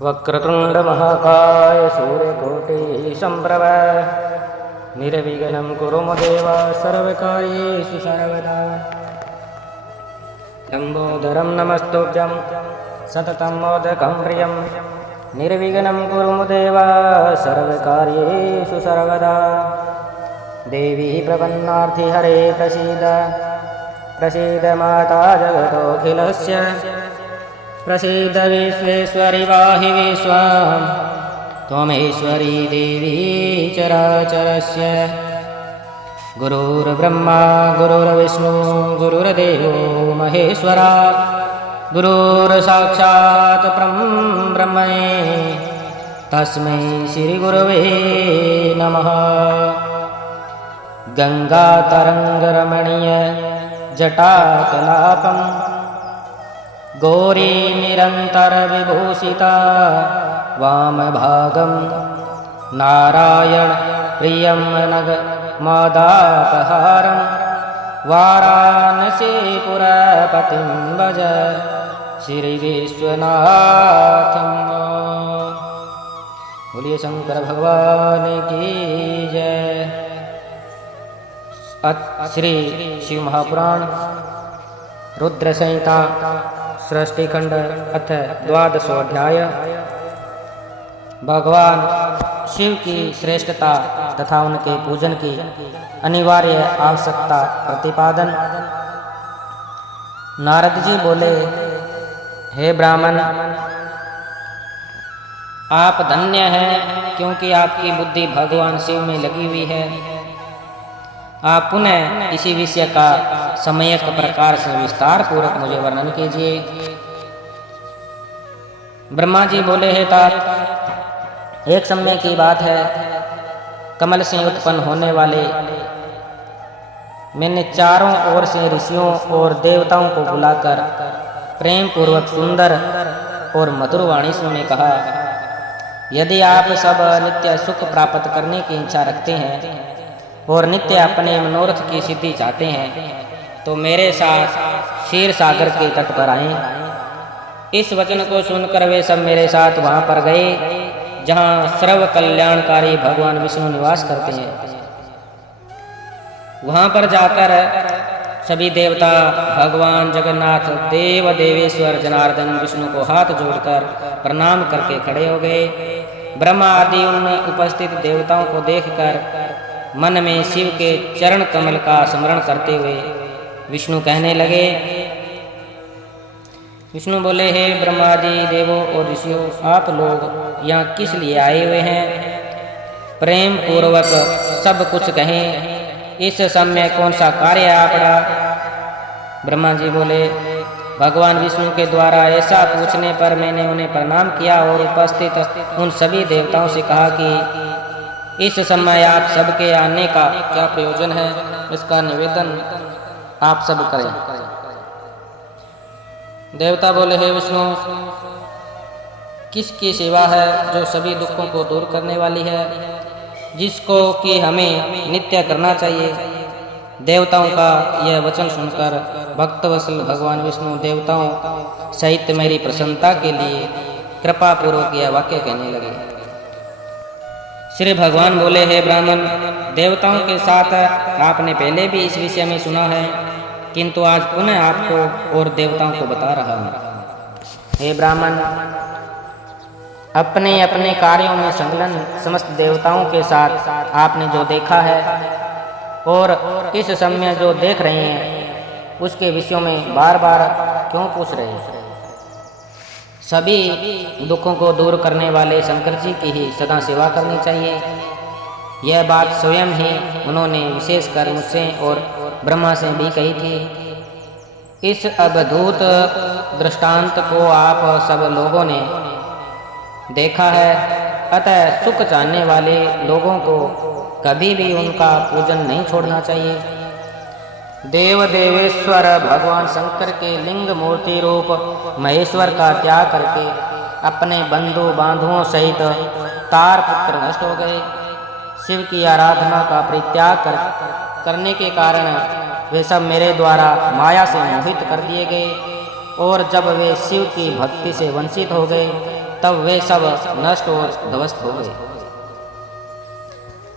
वक्रतुंड महाकाय सूर्यकोटि संप्रभ निर्विघ्नं कुरु देव सर्वकार्येषु सर्वदा। लंबोदरं नमस्तुभ्यं सततं मोदकं प्रियं निर्विघ्नं कुरु देव सर्वकार्येषु सर्वदा। देवी प्रपन्नार्थि हरे प्रसीद प्रसीद माता जगतोऽखिलस्य प्रसीद विश्वेश्वरि पाहि विश्वं त्वमेश्वरी देवी चराचरस्य। गुरुर्ब्रह्मा गुरुर्विष्णु गुरुर्देवो महेश्वरा गुरुर्साक्षात् परब्रह्मणे तस्मै श्रीगुरवे नमः। गंगातरङ्गरमणीय जटाकलापं गौरी निरन्तर विभूषिता वामभागं नारायण प्रियं नगमदापहारं वाराणसीपुरपतिं भज श्री विश्वनाथं। बोलिए शंकर भगवान की जय। श्री शिव महापुराण रुद्र संहिता सृष्टिखंड अथ 12वां अध्याय। भगवान शिव की श्रेष्ठता तथा उनके पूजन की अनिवार्य आवश्यकता प्रतिपादन। नारद जी बोले, हे ब्राह्मण, आप धन्य हैं क्योंकि आपकी बुद्धि भगवान शिव में लगी हुई है। आप पुनः इसी विषय का सम्यक प्रकार से विस्तार पूर्वक मुझे वर्णन कीजिए। ब्रह्मा जी बोले, हे तात, एक समय की बात है, कमल से उत्पन्न होने वाले मैंने चारों ओर से ऋषियों और देवताओं को बुलाकर प्रेम पूर्वक सुंदर और मधुर वाणी में कहा, यदि आप सब नित्य सुख प्राप्त करने की इच्छा रखते हैं और नित्य अपने मनोरथ की सिद्धि चाहते हैं तो मेरे साथ क्षीर सागर के तट पर आएं। इस वचन को सुनकर वे सब मेरे साथ वहां पर गए जहां सर्व कल्याणकारी भगवान विष्णु निवास करते हैं। वहां पर जाकर सभी देवता भगवान जगन्नाथ देव देवेश्वर जनार्दन विष्णु को हाथ जोड़कर प्रणाम करके खड़े हो गए। ब्रह्मा आदि उन उपस्थित देवताओं को देखकर मन में शिव के चरण कमल का स्मरण करते हुए विष्णु कहने लगे। विष्णु बोले, हे ब्रह्मा जी, देवों और ऋषियों, आप लोग यहाँ किस लिए आए हुए हैं? प्रेम पूर्वक सब कुछ कहें। इस समय कौन सा कार्य आ पड़ा? ब्रह्मा जी बोले, भगवान विष्णु के द्वारा ऐसा पूछने पर मैंने उन्हें प्रणाम किया और उपस्थित उन सभी देवताओं से कहा कि इस समय आप सबके आने का क्या प्रयोजन है, इसका निवेदन आप सब करें। देवता बोले, हे विष्णु, किसकी सेवा है जो सभी दुखों को दूर करने वाली है, जिसको कि हमें नित्य करना चाहिए। देवताओं का यह वचन सुनकर भक्तवत्सल भगवान विष्णु देवताओं सहित मेरी प्रसन्नता के लिए कृपा पूर्वक यह वाक्य कहने लगे। श्री भगवान बोले, हे ब्राह्मण, देवताओं के साथ आपने पहले भी इस विषय में सुना है, किंतु आज पुनः आपको और देवताओं को बता रहा हूँ। हे ब्राह्मण, अपने अपने कार्यों में संलग्न समस्त देवताओं के साथ आपने जो देखा है और इस समय जो देख रहे हैं उसके विषयों में बार बार क्यों पूछ रहे हैं? सभी दुखों को दूर करने वाले शंकर जी की ही सदा सेवा करनी चाहिए। यह बात स्वयं ही उन्होंने विशेषकर मुझसे और ब्रह्मा से भी कही थी। इस अद्भुत दृष्टांत को आप सब लोगों ने देखा है, अतः सुख चाहने वाले लोगों को कभी भी उनका पूजन नहीं छोड़ना चाहिए। देव देवेश्वर भगवान शंकर के लिंग मूर्ति रूप महेश्वर का त्याग करके अपने बंधु बांधुओं सहित तार पुत्र नष्ट हो गए। शिव की आराधना का परित्याग करने के कारण वे सब मेरे द्वारा माया से मोहित कर दिए गए और जब वे शिव की भक्ति से वंचित हो गए तब वे सब नष्ट और ध्वस्त हो गए।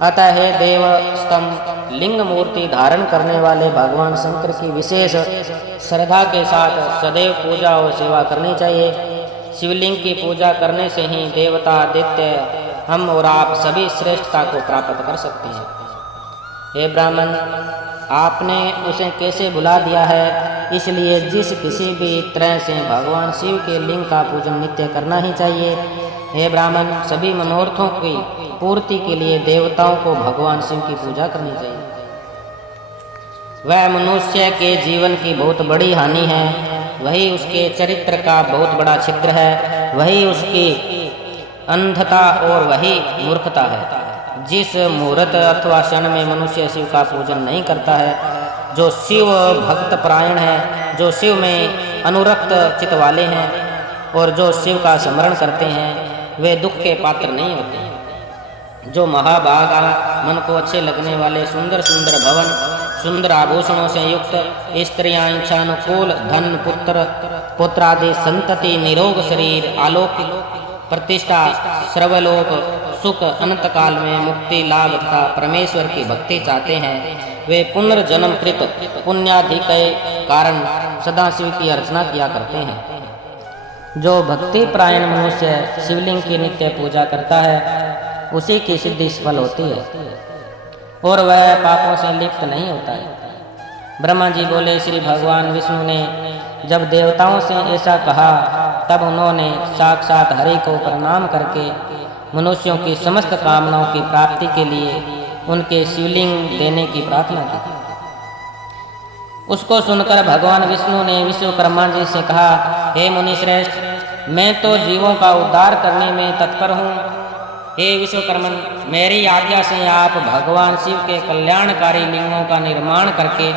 अतः हे देव स्तंभ लिंग मूर्ति धारण करने वाले भगवान शंकर की विशेष श्रद्धा के साथ सदैव पूजा और सेवा करनी चाहिए। शिवलिंग की पूजा करने से ही देवता दैत्य हम और आप सभी श्रेष्ठता को प्राप्त कर सकते हैं। हे ब्राह्मण, आपने उसे कैसे भुला दिया है, इसलिए जिस किसी भी तरह से भगवान शिव के लिंग का पूजन नित्य करना ही चाहिए। हे ब्राह्मण, सभी मनोरथों की पूर्ति के लिए देवताओं को भगवान शिव की पूजा करनी चाहिए। वह मनुष्य के जीवन की बहुत बड़ी हानि है, वही उसके चरित्र का बहुत बड़ा छिद्र है, वही उसकी अंधता और वही मूर्खता है। जिस मुहूर्त अथवा क्षण में मनुष्य शिव का पूजन नहीं करता है, जो शिव भक्त परायण है, जो शिव में अनुरक्त चित्त वाले हैं और जो शिव का स्मरण करते हैं, वे दुख के पात्र नहीं होते। जो महाभागा मन को अच्छे लगने वाले सुंदर सुंदर भवन, सुंदर आभूषणों से युक्त स्त्रियां, इच्छानुकूल धन, पुत्र आदि संतति, निरोग शरीर, अलौकिक प्रतिष्ठा, सर्वलोक सुख, अनंत काल में मुक्ति लाभ तथा परमेश्वर की भक्ति चाहते हैं, वे पुनर्जन्म कृत पुण्यादि के कारण सदा शिव की अर्चना किया करते हैं। जो भक्ति परायण मनुष्य शिवलिंग की नित्य पूजा करता है, उसी की सिद्धि सफल होती है और वह पापों से लिप्त नहीं होता है। ब्रह्मा जी बोले, श्री भगवान विष्णु ने जब देवताओं से ऐसा कहा, तब उन्होंने साक्षात हरि को प्रणाम करके मनुष्यों की समस्त कामनाओं की प्राप्ति के लिए उनके शिवलिंग देने की प्रार्थना की। उसको सुनकर भगवान विष्णु ने विश्वकर्मा जी से कहा, हे मुनिश्रेष्ठ, मैं तो जीवों का उद्धार करने में तत्पर हूँ। हे विश्वकर्मन, मेरी आज्ञा से आप भगवान शिव के कल्याणकारी लिंगों का निर्माण करके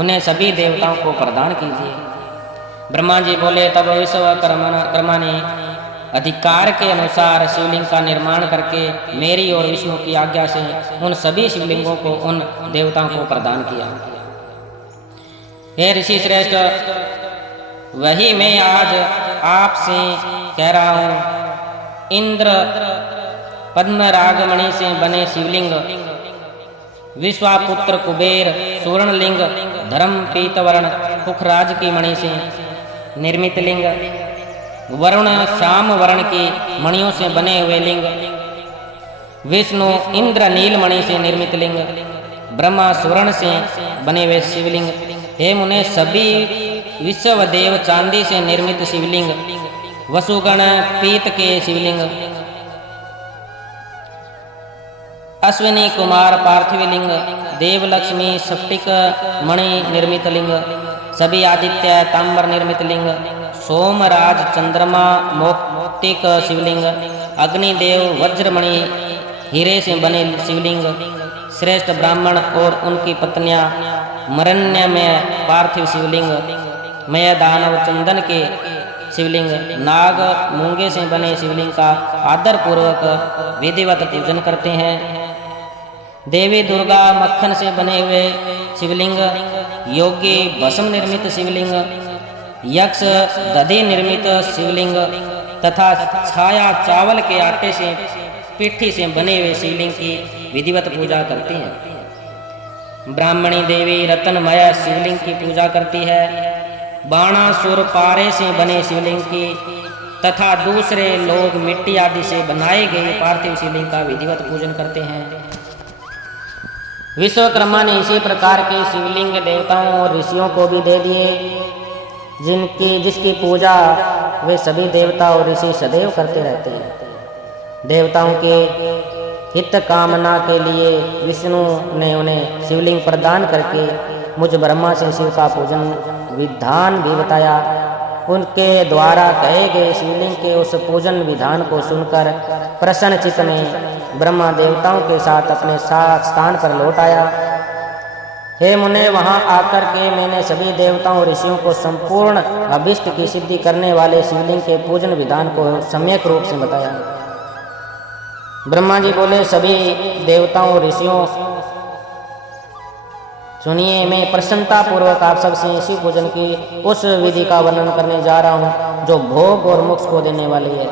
उन्हें सभी देवताओं को प्रदान कीजिए। ब्रह्मा जी बोले, तब विश्वकर्मा ने अधिकार के अनुसार शिवलिंग का निर्माण करके मेरी और विष्णु की आज्ञा से उन सभी शिवलिंगों को उन देवताओं को प्रदान किया। हे ऋषि श्रेष्ठ, वही मैं आज आपसे कह रहा हूँ। इंद्र पद्म रागमणि से बने शिवलिंग, विश्वापुत्र कुबेर सुवर्णलिंग, धर्म पीतवर्ण पुखराज की मणि से निर्मित लिंग, वरुण श्याम वर्ण की मणियों से बने हुए लिंग, विष्णु इंद्र नील मणि से निर्मित लिंग, ब्रह्मा स्वर्ण से बने हुए शिवलिंग, हे मुने सभी विश्वदेव चांदी से निर्मित शिवलिंग, वसुगण पीत के शिवलिंग, अश्विनी कुमार पार्थिव लिंग, देवलक्ष्मी स्फटिक मणि निर्मित लिंग, सभी आदित्य ताम्र निर्मित लिंग, सोमराज चंद्रमा मौक्तिक शिवलिंग, अग्निदेव वज्रमणि हीरे से बने शिवलिंग, श्रेष्ठ ब्राह्मण और उनकी पत्नियां मरण्य में पार्थिव शिवलिंग, मय दानव चंदन के शिवलिंग, नाग मूंगे से बने शिवलिंग का आदर पूर्वक विधिवत पूजन करते हैं। देवी दुर्गा मक्खन से बने हुए शिवलिंग, योगी भस्म निर्मित शिवलिंग, यक्ष दधि निर्मित शिवलिंग तथा छाया चावल के आटे से पिट्ठी से बने हुए शिवलिंग की विधिवत पूजा करती हैं। ब्राह्मणी देवी रत्नमय शिवलिंग की पूजा करती है। बाणासुर पारे से बने शिवलिंग की तथा दूसरे लोग मिट्टी आदि से बनाए गए पार्थिव शिवलिंग का विधिवत पूजन करते हैं। विश्वकर्मा ने इसी प्रकार के शिवलिंग देवताओं और ऋषियों को भी दे दिए, जिसकी पूजा वे सभी देवता और ऋषि सदैव करते रहते हैं। देवताओं के हित कामना के लिए विष्णु ने उन्हें शिवलिंग प्रदान करके मुझ ब्रह्मा से शिव का पूजन विधान भी बताया। उनके द्वारा कहे गए शिवलिंग के उस पूजन विधान को सुनकर प्रसन्न चित्त में ब्रह्मा देवताओं के साथ अपने स्थान पर लौट आया। हे मुने, वहां आकर के मैंने सभी देवताओं और ऋषियों को संपूर्ण अभिष्ट की सिद्धि करने वाले शिवलिंग के पूजन विधान को सम्यक रूप से बताया। ब्रह्मा जी बोले, सभी देवताओं और ऋषियों सुनिए, मैं प्रसन्नता पूर्वक आप सबसे शिव पूजन की उस विधि का वर्णन करने जा रहा हूँ जो भोग और मोक्ष को देने वाली है।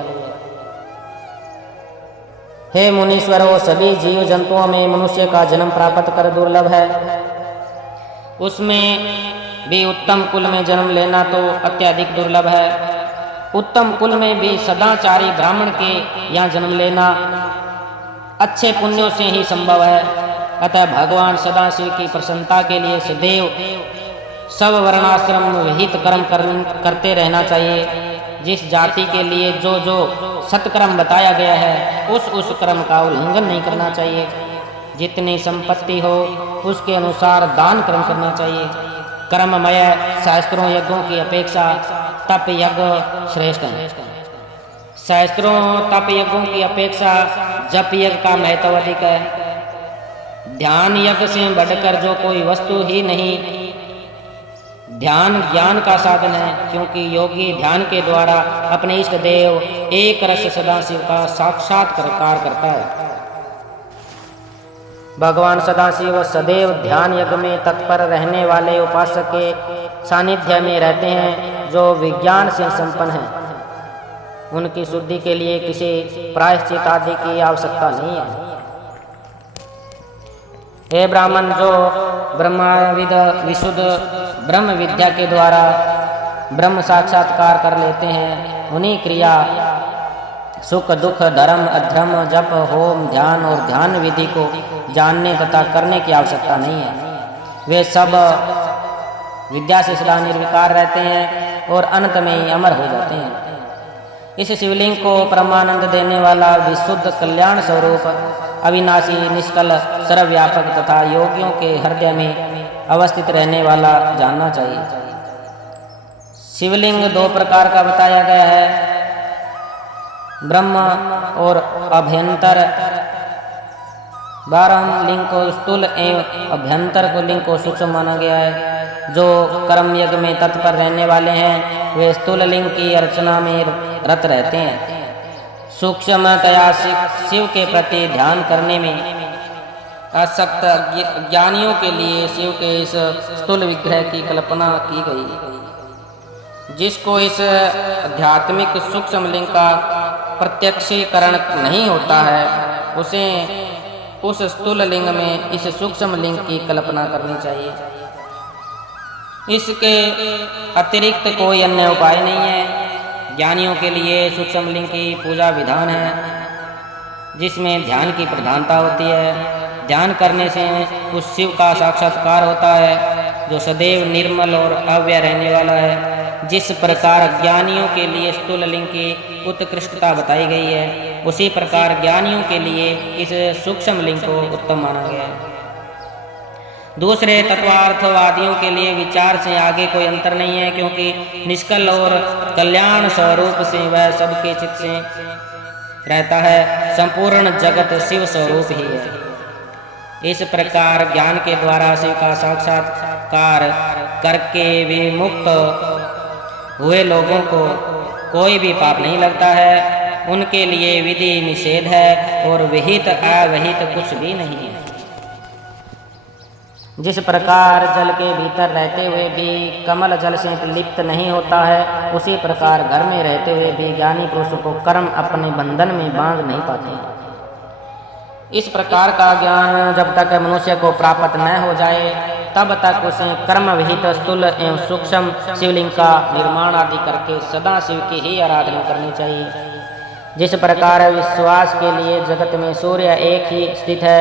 हे मुनीश्वरों, सभी जीव जंतुओं में मनुष्य का जन्म प्राप्त कर दुर्लभ है। उसमें भी उत्तम कुल में जन्म लेना तो अत्यधिक दुर्लभ है। उत्तम कुल में भी सदाचारी ब्राह्मण के यहाँ जन्म लेना अच्छे पुण्यों से ही संभव है। अतः भगवान सदाशिव की प्रसन्नता के लिए सदैव सब वर्णाश्रम विहित कर्म करते रहना चाहिए। जिस जाति के लिए जो सत्कर्म बताया गया है उस कर्म का उल्लंघन नहीं करना चाहिए। जितनी संपत्ति हो उसके अनुसार दान कर्म करना चाहिए। कर्ममय शास्त्रों यज्ञों की अपेक्षा तप यज्ञ श्रेष्ठ है। शास्त्रों तप यज्ञों की अपेक्षा जप यज्ञ का महत्व अधिक है। ध्यान यज्ञ से बढ़कर जो कोई वस्तु ही नहीं। ध्यान ज्ञान का साधन है, क्योंकि योगी ध्यान के द्वारा अपने इष्ट देव एक रस सदाशिव का साक्षात्कार करता है। भगवान सदाशिव सदैव ध्यान यज्ञ में तत्पर रहने वाले उपासक के सानिध्य में रहते हैं जो विज्ञान से संपन्न हैं। उनकी शुद्धि के लिए किसी प्रायश्चित आदि की आवश्यकता नहीं है। हे ब्राह्मण, जो ब्रह्मविद विशुद्ध ब्रह्म विद्या के द्वारा ब्रह्म साक्षात्कार कर लेते हैं, उन्हीं क्रिया सुख दुख धर्म अधर्म जप होम ध्यान और ध्यान विधि को जानने तथा करने की आवश्यकता नहीं है। वे सब विद्या से सदा निर्विकार रहते हैं और अंत में ही अमर हो जाते हैं। इस शिवलिंग को परमानंद देने वाला विशुद्ध कल्याण स्वरूप अविनाशी निष्कल सर्वव्यापक तथा योगियों के हृदय में अवस्थित रहने वाला जानना चाहिए। शिवलिंग दो प्रकार का बताया गया है, ब्रह्म और अभ्यंतर। बारह लिंग को स्थूल एवं अभ्यंतर को लिंग को सूक्ष्म माना गया है। जो कर्म यज्ञ में तत्पर रहने वाले हैं वे स्थूल लिंग की अर्चना में रत रहते हैं। सूक्ष्मतया शिव के प्रति ध्यान करने में आसक्त ज्ञानियों के लिए शिव के इस स्थूल विग्रह की कल्पना की गई। जिसको इस आध्यात्मिक सूक्ष्म लिंग का प्रत्यक्षीकरण नहीं होता है उसे उस स्थूल लिंग में इस सूक्ष्म लिंग की कल्पना करनी चाहिए। इसके अतिरिक्त कोई अन्य उपाय नहीं है। ज्ञानियों के लिए सूक्ष्म लिंग की पूजा विधान है जिसमें ध्यान की प्रधानता होती है। ध्यान करने से उस शिव का साक्षात्कार होता है जो सदैव निर्मल और अव्यय रहने वाला है। जिस प्रकार ज्ञानियों के लिए स्थूल लिंग की उत्कृष्टता बताई गई है उसी प्रकार ज्ञानियों के लिए इस सूक्ष्म लिंग को उत्तम माना गया है। दूसरे तत्वार्थवादियों के लिए विचार से आगे कोई अंतर नहीं है, क्योंकि निष्कल और कल्याण स्वरूप से वह सबके चित्त से रहता है। संपूर्ण जगत शिव स्वरूप ही है। इस प्रकार ज्ञान के द्वारा शिव का साक्षात्कार करके विमुक्त हुए लोगों को कोई भी पाप नहीं लगता है। उनके लिए विधि निषेध है और विहित अविहित कुछ भी नहीं है। जिस प्रकार जल के भीतर रहते हुए भी कमल जल से लिप्त नहीं होता है उसी प्रकार घर में रहते हुए भी ज्ञानी पुरुष को कर्म अपने बंधन में बांध नहीं पाते। इस प्रकार का ज्ञान जब तक मनुष्य को प्राप्त न हो जाए तब तक उसे कर्म विहित स्थूल एवं सूक्ष्म शिवलिंग का निर्माण आदि करके सदा शिव की ही आराधना करनी चाहिए। जिस प्रकार विश्वास के लिए जगत में सूर्य एक ही स्थित है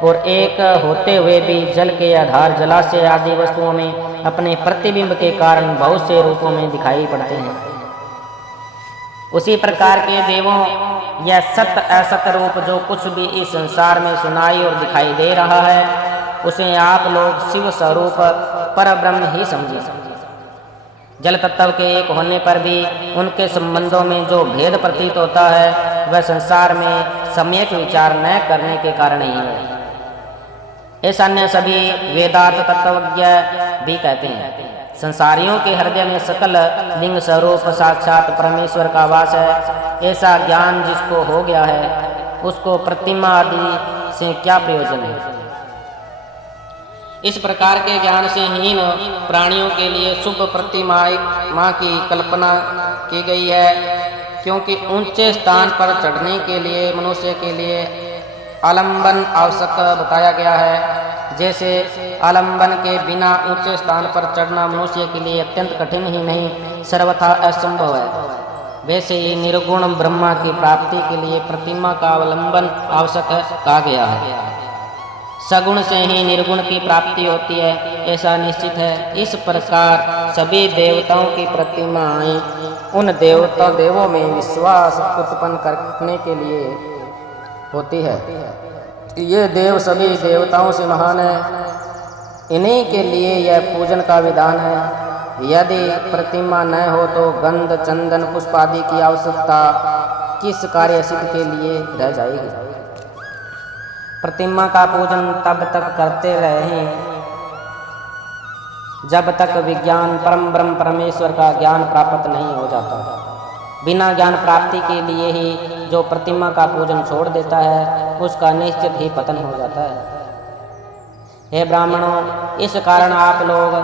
और एक होते हुए भी जल के आधार जलाशय आदि वस्तुओं में अपने प्रतिबिंब के कारण बहुत से रूपों में दिखाई पड़ते हैं, उसी प्रकार के देवों यह सत्य असत रूप जो कुछ भी इस संसार में सुनाई और दिखाई दे रहा है उसे आप लोग शिव स्वरूप परब्रह्म ही समझिए। जल तत्व के एक होने पर भी उनके संबंधों में जो भेद प्रतीत होता है वह संसार में सम्यक विचार न करने के कारण ही है। ऐसा अन्य सभी वेदांत तत्वज्ञ भी कहते हैं। संसारियों के हृदय में सकल लिंग स्वरूप साक्षात परमेश्वर का वास है। ऐसा ज्ञान जिसको हो गया है उसको प्रतिमा आदि से क्या प्रयोजन है। इस प्रकार के ज्ञान से हीन प्राणियों के लिए शुभ प्रतिमा की कल्पना की गई है क्योंकि ऊंचे स्थान पर चढ़ने के लिए मनुष्य के लिए आलंबन आवश्यक बताया गया है। जैसे आलंबन के बिना ऊंचे स्थान पर चढ़ना मनुष्य के लिए अत्यंत कठिन ही नहीं सर्वथा असंभव है, वैसे ही निर्गुण ब्रह्मा की प्राप्ति के लिए प्रतिमा का अवलंबन आवश्यक कहा गया है। सगुण से ही निर्गुण की प्राप्ति होती है, ऐसा निश्चित है। इस प्रकार सभी देवताओं की प्रतिमाएं उन देवों में विश्वास उत्पन्न करने के लिए होती है। ये देव सभी देवताओं से महान है, इन्हीं के लिए यह पूजन का विधान है। यदि प्रतिमा न हो तो गंध चंदन पुष्प आदि की आवश्यकता किस कार्य सिद्ध के लिए रह जाएगी। प्रतिमा का पूजन तब तक करते रहे जब तक विज्ञान परम ब्रह्म परमेश्वर का ज्ञान प्राप्त नहीं हो जाता। बिना ज्ञान प्राप्ति के लिए ही जो प्रतिमा का पूजन छोड़ देता है उसका निश्चित ही पतन हो जाता है। हे ब्राह्मणों, इस कारण आप लोग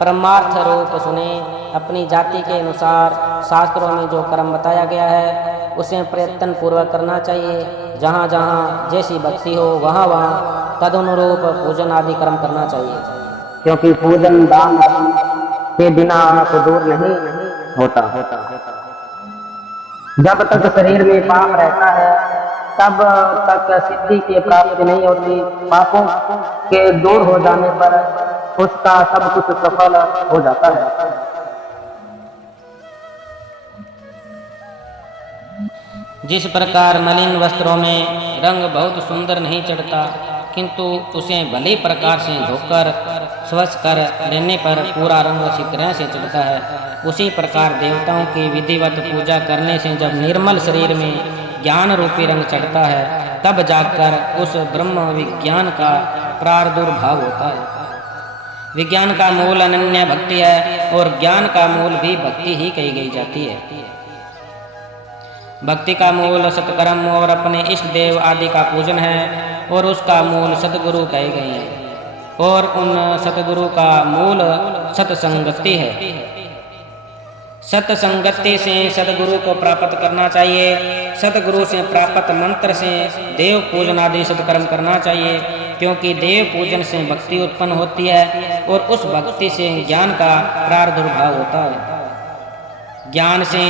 परमार्थ रूप सुने। अपनी जाति के अनुसार शास्त्रों में जो कर्म बताया गया है उसे प्रयत्न पूर्वक करना चाहिए। जहाँ जहाँ जैसी भक्ति हो वहाँ वहाँ तदनुरूप पूजन आदि कर्म करना चाहिए, क्योंकि पूजन दान के बिना तो दूर नहीं होता। जब तक शरीर में पाप रहता है तब तक सिद्धि की प्राप्ति नहीं होती। पापों के दूर हो जाने पर उसका सब कुछ सफल हो जाता है। जिस प्रकार मलिन वस्त्रों में रंग बहुत सुंदर नहीं चढ़ता, किंतु उसे भली प्रकार से धोकर स्वच्छ कर लेने पर पूरा रंग अच्छी तरह से चढ़ता है, उसी प्रकार देवताओं की विधिवत पूजा करने से जब निर्मल शरीर में ज्ञान रूपी रंग चढ़ता है तब जाकर उस ब्रह्म विज्ञान का प्रादुर्भाव होता है। विज्ञान का मूल अनन्य भक्ति है और ज्ञान का मूल भी भक्ति ही कही गई जाती है। भक्ति का मूल सत्कर्म और अपने इष्ट देव आदि का पूजन है और उसका मूल सतगुरु कहे गए हैं, और उन सतगुरु का मूल सत्संगति है। सत्संगति से सतगुरु को प्राप्त करना चाहिए। सतगुरु से प्राप्त मंत्र से देव पूजन आदि सत्कर्म करना चाहिए, क्योंकि देव पूजन से भक्ति उत्पन्न होती है और उस भक्ति से ज्ञान का प्रादुर्भाव होता है। ज्ञान से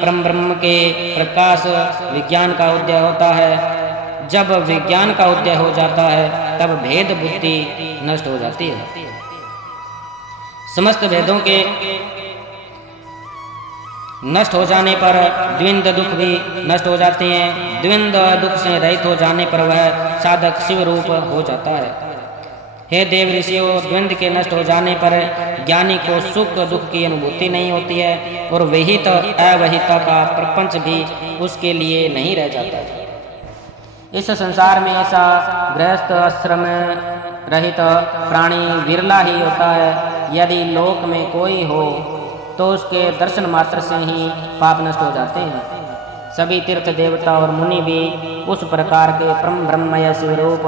परम ब्रह्म के प्रकाश विज्ञान का उदय होता है। जब विज्ञान का उदय हो जाता है तब भेद बुद्धि नष्ट हो जाती है। समस्त भेदों के नष्ट हो जाने पर द्वंद्व दुख भी नष्ट हो जाते हैं। द्वंद्व दुख से रहित हो जाने पर वह साधक शिव रूप हो जाता है। हे देव ऋषियों, द्वंद्व के नष्ट हो जाने पर ज्ञानी को सुख दुख की अनुभूति नहीं होती है और विहित अविहित का प्रपंच भी उसके लिए नहीं रह जाता। इस संसार में ऐसा गृहस्थ आश्रम रहित प्राणी विरला ही होता है। यदि लोक में कोई हो तो उसके दर्शन मात्र से ही पाप नष्ट हो जाते हैं। सभी तीर्थ देवता और मुनि भी उस प्रकार के परम ब्रह्ममय स्वरूप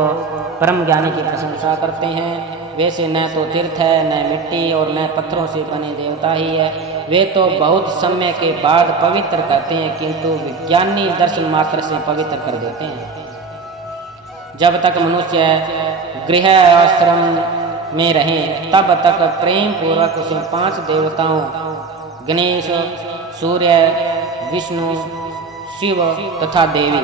परम ज्ञानी की प्रशंसा करते हैं। वैसे न तो तीर्थ है, न मिट्टी और न पत्थरों से बने देवता ही है। वे तो बहुत समय के बाद पवित्र करते हैं, किंतु विज्ञानी दर्शन मात्र से पवित्र कर देते हैं। जब तक मनुष्य गृह आश्रम में रहे तब तक प्रेम पूर्वक उसे 5 देवताओं गणेश, सूर्य, विष्णु, शिव तथा देवी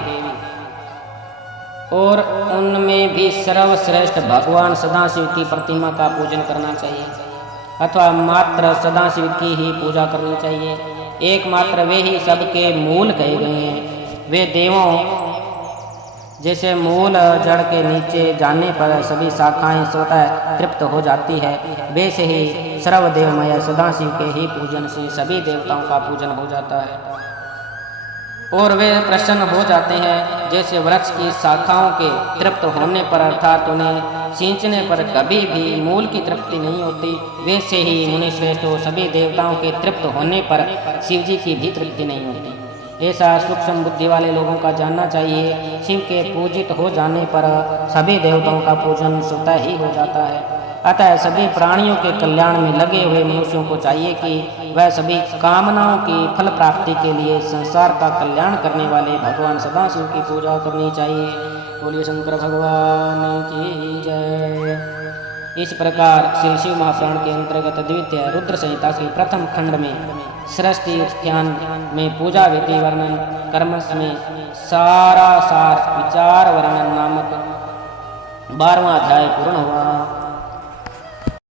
और उनमें भी सर्वश्रेष्ठ भगवान सदाशिव की प्रतिमा का पूजन करना चाहिए, अथवा मात्र सदाशिव की ही पूजा करनी चाहिए। एकमात्र वे ही सबके मूल कहे गए हैं। वे देवों जैसे मूल जड़ के नीचे जाने पर सभी शाखाएं स्वतः तृप्त हो जाती है, वैसे ही सर्वदेवमय सदाशिव के ही पूजन से सभी देवताओं का पूजन हो जाता है और वे प्रसन्न हो जाते हैं। जैसे वृक्ष की शाखाओं के तृप्त होने पर अर्थात उन्हें सींचने पर कभी भी मूल की तृप्ति नहीं होती, वैसे ही मुनिश्रेष्ठों सभी देवताओं के तृप्त होने पर शिव जी की भी तृप्ति नहीं होती। ऐसा सूक्ष्म बुद्धि वाले लोगों का जानना चाहिए। शिव के पूजित हो जाने पर सभी देवताओं का पूजन स्वतः ही हो जाता है। अतः सभी प्राणियों के कल्याण में लगे हुए मनुष्यों को चाहिए कि वह सभी कामनाओं की फल प्राप्ति के लिए संसार का कल्याण करने वाले भगवान सदाशिव की पूजा करनी चाहिए। बोलिए शंकर भगवान की जय। इस प्रकार श्री शिव महापुराण के अंतर्गत द्वितीय रुद्र संहिता के प्रथम खंड में सृष्टि उत्थान में पूजा विधि वर्णन, कर्मस में सारा सार विचार वर्णन नामक 12वां अध्याय पूर्ण हुआ।